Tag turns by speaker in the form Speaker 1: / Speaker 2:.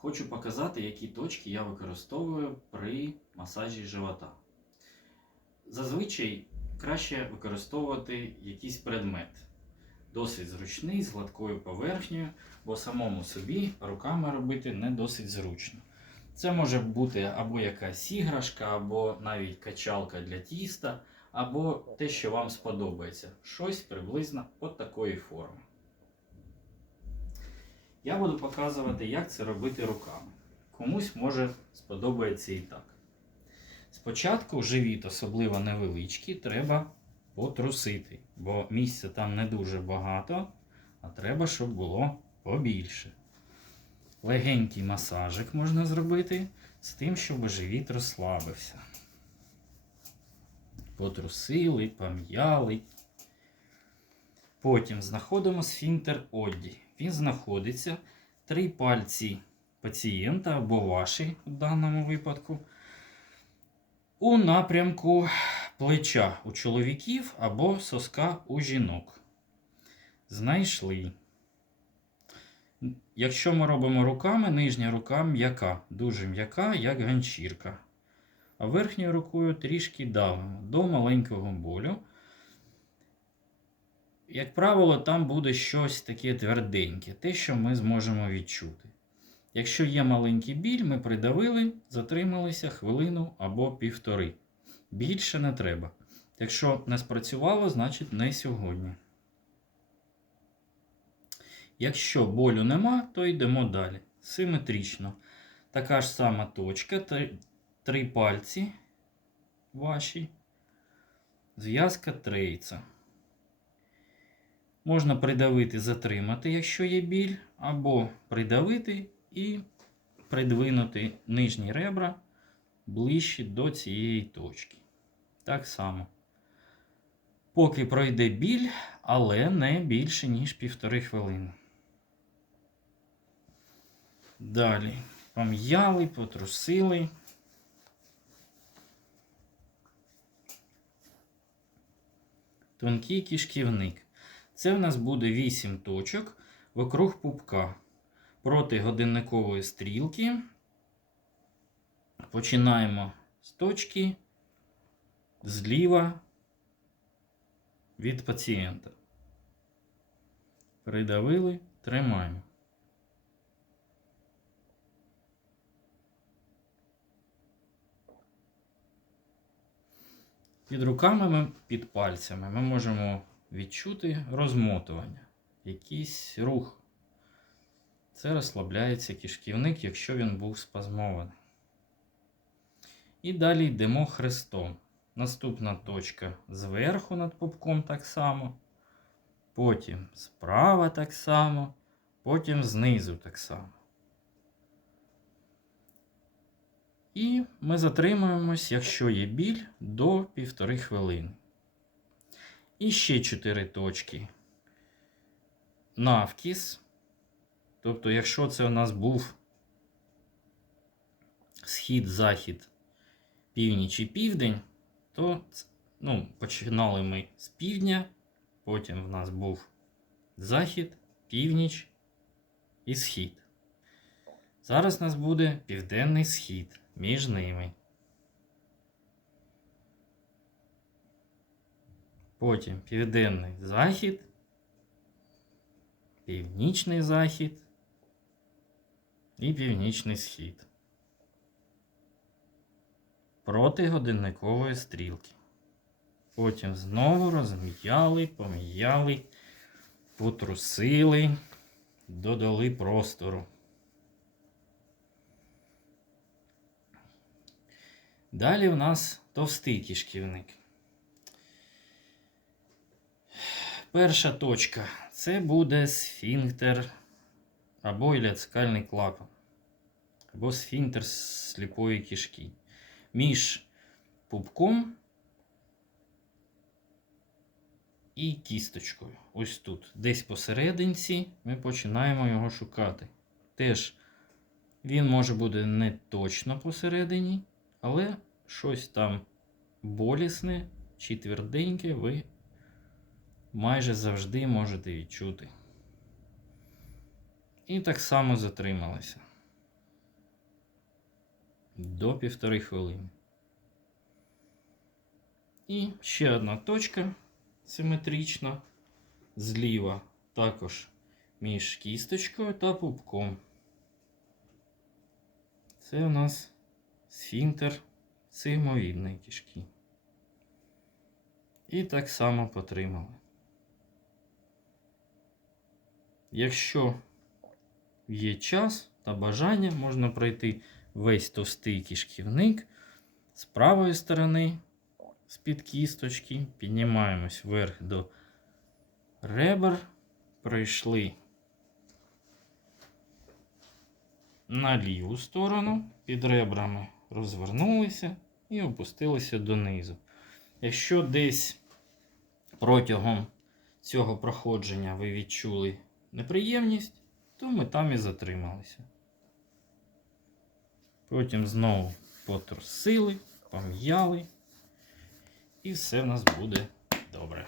Speaker 1: Хочу показати, які точки я використовую при масажі живота. Зазвичай краще використовувати якийсь предмет. Досить зручний, з гладкою поверхнею, бо самому собі руками робити не досить зручно. Це може бути або якась іграшка, або навіть качалка для тіста, або те, що вам сподобається. Щось приблизно от такої форми. Я буду показувати, як це робити руками. Комусь може сподобається і так. Спочатку живіт, особливо невеличкий, треба потрусити, бо місця там не дуже багато, а треба, щоб було побільше. Легенький масажик можна зробити з тим, щоб живіт розслабився. Потрусили, пом'яли. Потім знаходимо сфінктер Одді. Він знаходиться три пальці пацієнта або ваші у даному випадку у напрямку плеча у чоловіків або соска у жінок. Знайшли. Якщо ми робимо руками, нижня рука м'яка, дуже м'яка, як ганчірка. А верхньою рукою трішки давимо до маленького болю. Як правило, там буде щось таке тверденьке, те, що ми зможемо відчути. Якщо є маленький біль, ми придавили, затрималися хвилину або півтори. Більше не треба. Якщо не спрацювало, значить не сьогодні. Якщо болю нема, то йдемо далі. Симетрично. Така ж сама точка, три, три пальці ваші, зв'язка трейця. Можна придавити, затримати, якщо є біль, або придавити і придвинути нижні ребра ближче до цієї точки. Так само. Поки пройде біль, але не більше, ніж півтори хвилини. Далі пом'яли, потрусили. Тонкий кишківник. Це в нас буде 8 точок вокруг пупка проти годинникової стрілки. Починаємо з точки зліва від пацієнта. Придавили, тримаємо. Під руками ми під пальцями ми можемо відчути розмотування, якийсь рух. Це розслабляється кишківник, якщо він був спазмований. І далі йдемо хрестом. Наступна точка зверху над пупком так само. Потім справа так само, потім знизу так само. І ми затримуємось, якщо є біль, до півтори хвилини. І ще 4 точки. Навкіс. Тобто, якщо це у нас був схід, захід, північ і південь, то ну, починали ми з півдня, потім в нас був захід, північ і схід. Зараз у нас буде південний схід між ними. Потім південний захід, північний захід і північний схід. Проти годинникової стрілки. Потім знову розм'яли, пом'яли, потрусили, додали простору. Далі в нас товстий кишківник. Перша точка це буде сфінктер або іляцикальний клапан, або сфінктер сліпої кишки. Між пупком і кісточкою. Ось тут. Десь посерединці ми починаємо його шукати. Теж він може бути не точно посередині, але щось там болісне чи тверденьке ви майже завжди можете відчути. І так само затрималися. до півтори хвилини. І ще одна точка симетрична зліва, також між кісточкою та пупком. Це у нас сфінктер сигмовідної кишки. І так само потримали. Якщо є час та бажання, можна пройти весь товстий кишківник з правої сторони, з-під кісточки, піднімаємось вверх до ребер, пройшли на ліву сторону, під ребрами розвернулися і опустилися донизу. Якщо десь протягом цього проходження ви відчули неприємність, то ми там і затрималися. Потім знову потрусили, пом'яли, і все в нас буде добре.